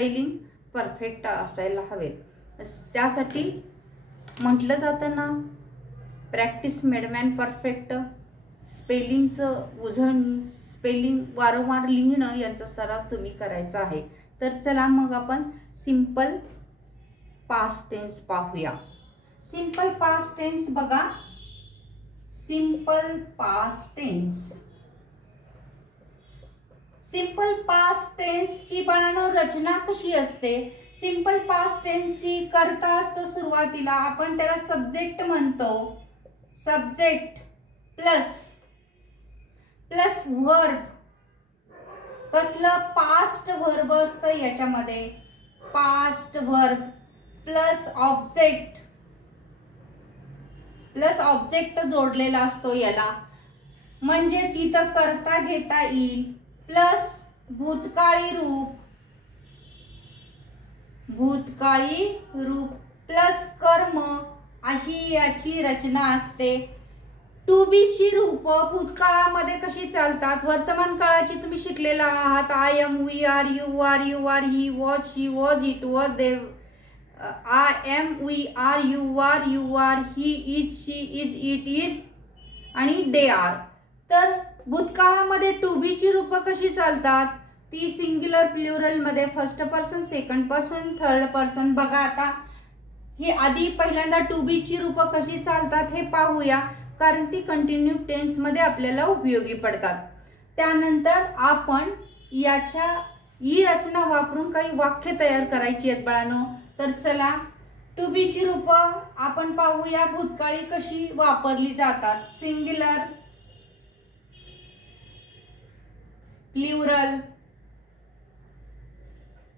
Spelling perfect असायला हवेत त्यासाठी म्हटलं जातं ना प्रॅक्टिस मेडमॅन परफेक्ट स्पेलिंगचं उजळणी स्पेलिंग वारंवार लिहिणं यांचा सराव तुम्ही करायचा आहे. तर चला मग आपण सिंपल पास्ट टेन्स पाहूया. सिंपल पास्ट टेन्स बघा. Simple past tense. Simple past टेन्सची बाळांनो रचना कशी असते? सिंपल पास्ट टेन्सची करता असतो सुरुवातीला. आपण त्याला सब्जेक्ट म्हणतो. सब्जेक्ट प्लस प्लस वर्ब कसलं पास्ट वर्ब असतं याच्यामध्ये? Past verb plus object plus object जोडलेला असतो याला. म्हणजेच इथं करता घेता येईल. प्लस भूतकाळी रूप. भूतकाळी रूप प्लस कर्म अशी याची रचना असते. टू बीची रूप भूतकाळामध्ये कशी चालतात? वर्तमान काळाची तुम्ही शिकलेला आहात. I am we are you are you are he was she was it was they I am we are you are you are he is she is it is आणि दे आर तर भूतकाळामध्ये to बीची रूपं कशी चालतात? ती singular प्ल्युरलमध्ये first person second person third person बघा आता ही आधी पहिल्यांदा टू बीची रूपं कशी चालतात हे पाहूया कारण ती कंटिन्यू टेन्समध्ये आपल्याला उपयोगी पडतात. त्यानंतर आपण याच्या ही रचना वापरून काही वाक्य तयार करायची आहेत बाळांनो. तर चला टू बीची रूपं आपण पाहूया भूतकाळी कशी वापरली जातात. सिंग्युलर प्ल्युरल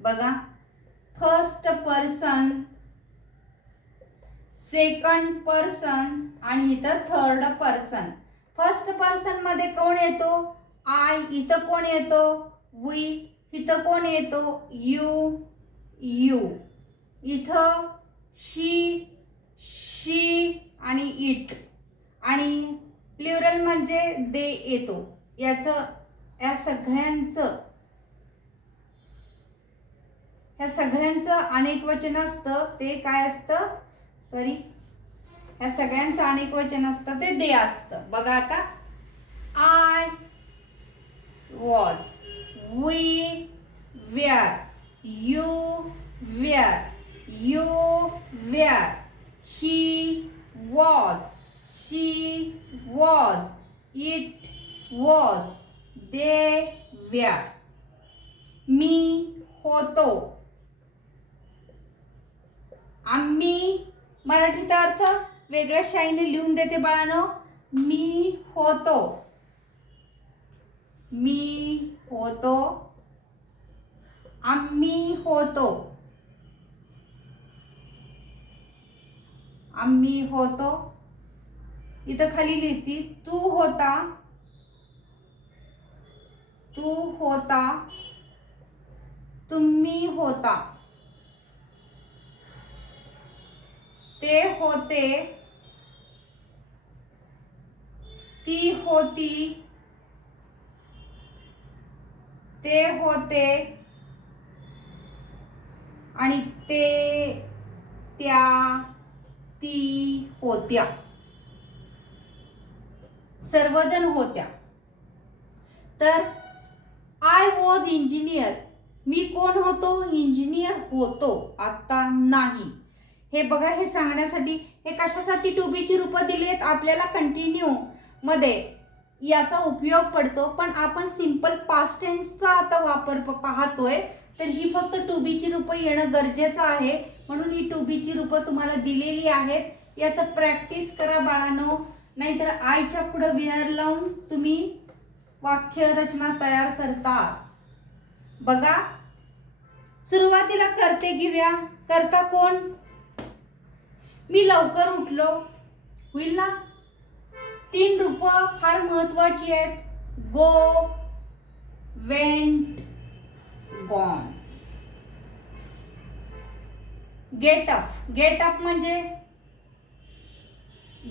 बघा. फर्स्ट पर्सन सेकंड पर्सन आणि इथं थर्ड पर्सन फर्स्ट पर्सनमध्ये कोण येतो? आय इथं कोण येतो? वी इथं कोण येतो? यू यू इथं ही शी आणि इट आणि प्ल्युरल म्हणजे दे येतो. याचं या सगळ्यांचं ह्या सगळ्यांचं अनेक वचन असतं ते काय असतं? सॉरी ह्या सगळ्यांचं अनेक वचन असतं ते दे असतं. बघा आता. I was we were you were you were he was she was it was they मी होतो. आम्ही मराठीचा अर्थ वेगळ्या शाईने लिहून देते बाळानो मी होतो. मी होतो. आम्ही होतो. आम्ही होतो. इथं खाली लिहिती तू होता तू होता तुम्ही होता. ते होते ती होती ते होते आणि ते त्या ती होत्या. सर्वजण होत्या. तर आय वॉज इंजिनियर मी कोण होतो? इंजिनियर होतो. आत्ता नाही. हे बघा हे सांगण्यासाठी हे कशासाठी टू बीची रूपं दिली आहेत? आपल्याला कंटिन्यू मध्ये याचा उपयोग पडतो. पण आपण सिंपल पास्ट टेन्सचा आता वापर प- पाहतोय. तर ही फक्त टू बीची रूपं येणं गरजेचं आहे. म्हणून ही टू बीची रूपं तुम्हाला दिलेली आहेत. याचं प्रॅक्टिस करा बाळानो. नाहीतर आयच्या पुढं विहार लावून तुम्ही वाक्यरचना तयार करता बघा सुरुवातीला करते घेऊया. करता कोण? मी लवकर उठलो. होईल ना? तीन रूप फार महत्वाची आहेत. Go went gone get up get up म्हणजे?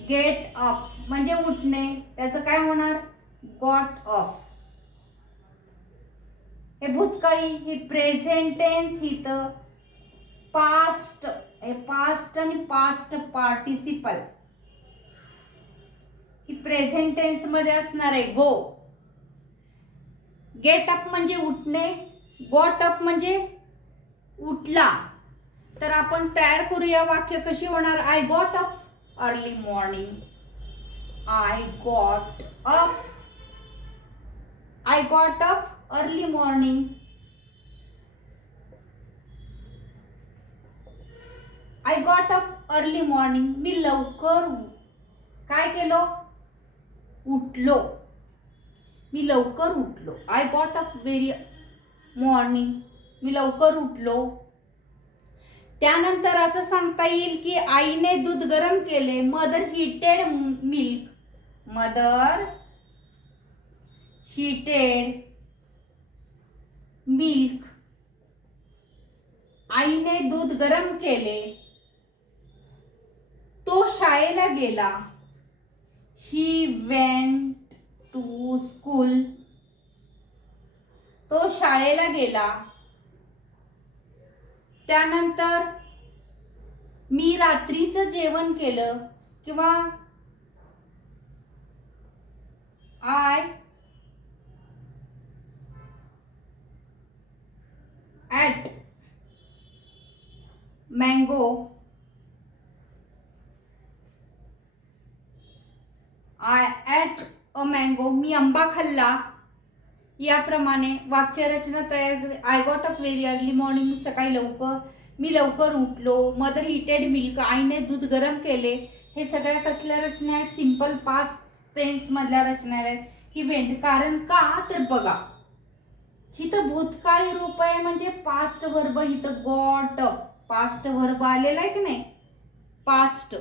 गेट अप म्हणजे उठणे. त्याचं काय होणार? Got off. हे भूतकाळी ही प्रेझेंट टेन्स तर पास्ट हे पास्ट आणि पास्ट पार्टिसिपल ही प्रेझेंट टेन्समध्ये असणार आहे. गो गेट अप म्हणजे उठणे. गॉट अप म्हणजे उठला. तर आपण तयार करूया वाक्य कशी होणार? I got up early morning I got up I got up early morning I got up early morning मी लवकर काय केलो? उठलो. मी लवकर उठलो. I got up very morning मी लवकर उठलो. त्यानंतर असं सांगता येईल की आईने दूध गरम केले. Mother heated milk mother heated milk आईने दूध गरम केले. तो शाळेला गेला. ही वेंट टू स्कूल तो शाळेला गेला. त्यानंतर मी रात्रीचं जेवण केलं किंवा I ate mango I ate a mango मी आंबा खाल्ला. याप्रमाणे वाक्यरचना तयार I got up very early morning सकाळी लवकर मी लवकर उठलो. मदर हिटेड मिल्क आईने दूध गरम केले. हे सगळ्या कसल्या रचना आहेत? सिंपल पास्ट टेन्समधल्या रचना आहेत. ही वेंट कारण का? तर बघा. हिथं भूतकाळी रूप आहे म्हणजे पास्ट वर्ब हिथं गॉट पास्ट वर्ब आलेला आहे की नाही? पास्ट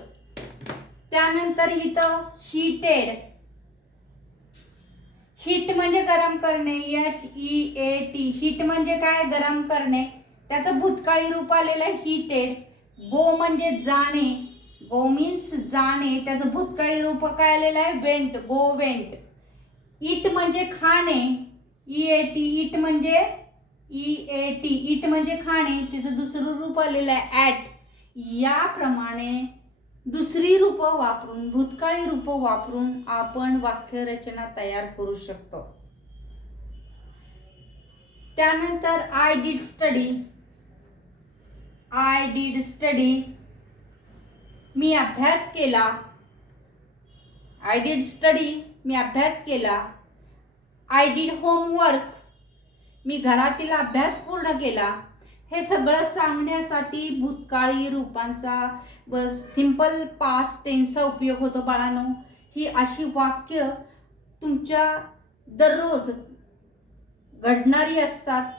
त्यानंतर इथं हिटेड हिट म्हणजे गरम करणे H E A T heat म्हणजे काय? गरम करणे. त्याचं भूतकाळी रूप आलेलं आहे हिटेड गो म्हणजे जाणे. गो मीन्स जाणे. त्याचं भूतकाळी रूप काय आलेलं आहे? वेंट गो वेंट इट म्हणजे खाणे. ई ए टी इट म्हणजे ई ए टी इट म्हणजे खाणे. तिचं दुसरं रूप आलेलं आहे ॲट याप्रमाणे दुसरी रूपं वापरून भूतकाळी रूपं वापरून आपण वाक्यरचना तयार करू शकतो. त्यानंतर I did study I did study मी अभ्यास केला. आय डीड स्टडी मी अभ्यास केला. आय डीड होमवर्क मी घरातील अभ्यास पूर्ण केला. हे सगळं सांगण्यासाठी भूतकाळी रूपांचा व सिंपल पास्ट टेन्सचा उपयोग होतो बाळांनो. ही अशी वाक्य तुमच्या दररोज घडणारी असतात.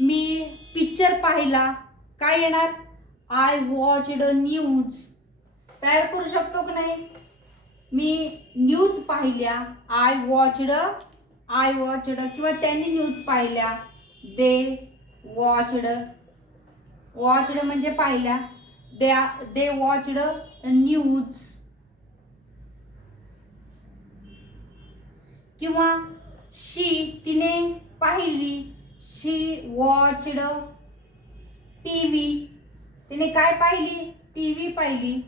मी पिक्चर पाहिला. काय येणार? आय वॉचड न्यूज तयार करू शकतो की नाही? मी न्यूज पाहिल्या. आय वॉचड आय वॉचड किंवा त्यांनी न्यूज पाहिल्या. दे वॉचड वॉचड म्हणजे पाहिल्या. They they watched news. किंवा शी तिने पाहिली. She watched T V. तिने काय पाहिली? टी व्ही पाहिली.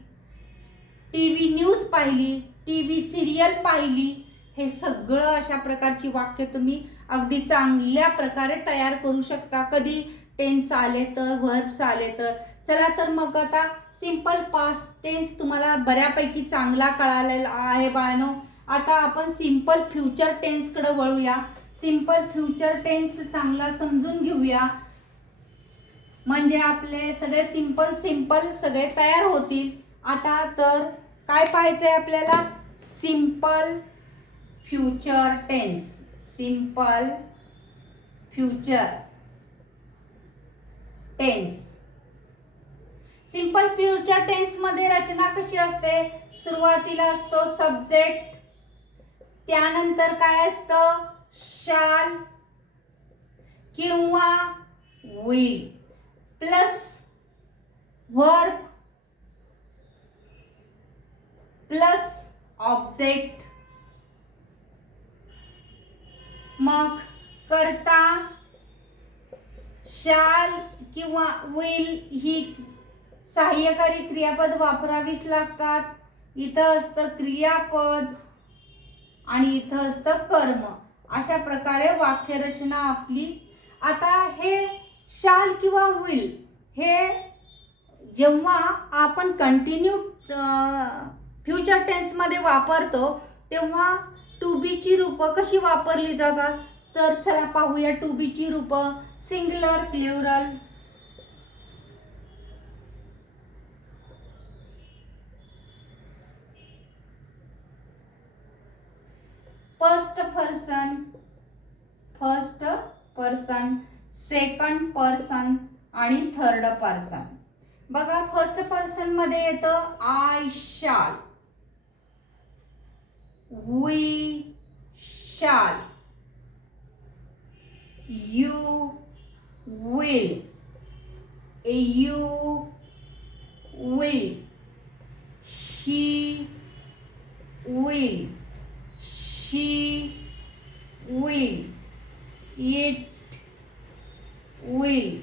टी व्ही न्यूज पाहिली. टी व्ही सिरियल पाहिली. हे सगळं अशा प्रकारची वाक्य तुम्ही अगदी चांगल्या प्रकारे तयार करू शकता. कधी टेन्स आले तर व्हर्ब्स आले तर. चला तर मग आता सिंपल पास्ट टेन्स तुम्हाला बऱ्यापैकी चांगला कळालेला आहे बाळानो. आता आपण सिंपल फ्युचर टेन्सकडे वळूया. सिंपल फ्युचर टेन्स चांगला समजून घेऊया. म्हणजे आपले सगळे सिंपल सिंपल सगळे तयार होतील. आता तर काय पाहायचं आहे आपल्याला? Simple future tense simple future tense. Simple future टेन्समध्ये रचना कशी असते? सुरुवातीला असतो सब्जेक्ट त्यानंतर काय असतं? शाल किंवा will plus verb plus object. मग करता शाल किंवा विल ही सहाय्यकारी क्रियापद वापरावीच लागतात. इथं असतं क्रियापद आणि इथं असतं कर्म. अशा प्रकारे वाक्यरचना आपली. आता हे शाल किंवा विल हे जेव्हा आपण कंटिन्यू फ्युचर टेन्समध्ये वापरतो तेव्हा टू बीची रूपं कशी वापरली जातात? तर चला पाहूया टू बीची रूपं. Singular plural first person first person second person आणि थर्ड पर्सन. बघा फर्स्ट पर्सनमध्ये येतं I shall we shall you will. You will. She will. She will. It will.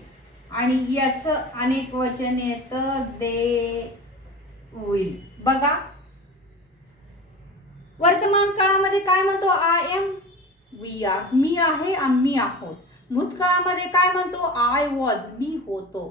आणि याचं अनेक वचन येतं दे होईल बघा. वर्तमान काळामध्ये काय म्हणतो? आय एम वी आर मी आहे आम्ही आहोत. भूतकाळामध्ये काय म्हणतो? आय वॉज मी होतो.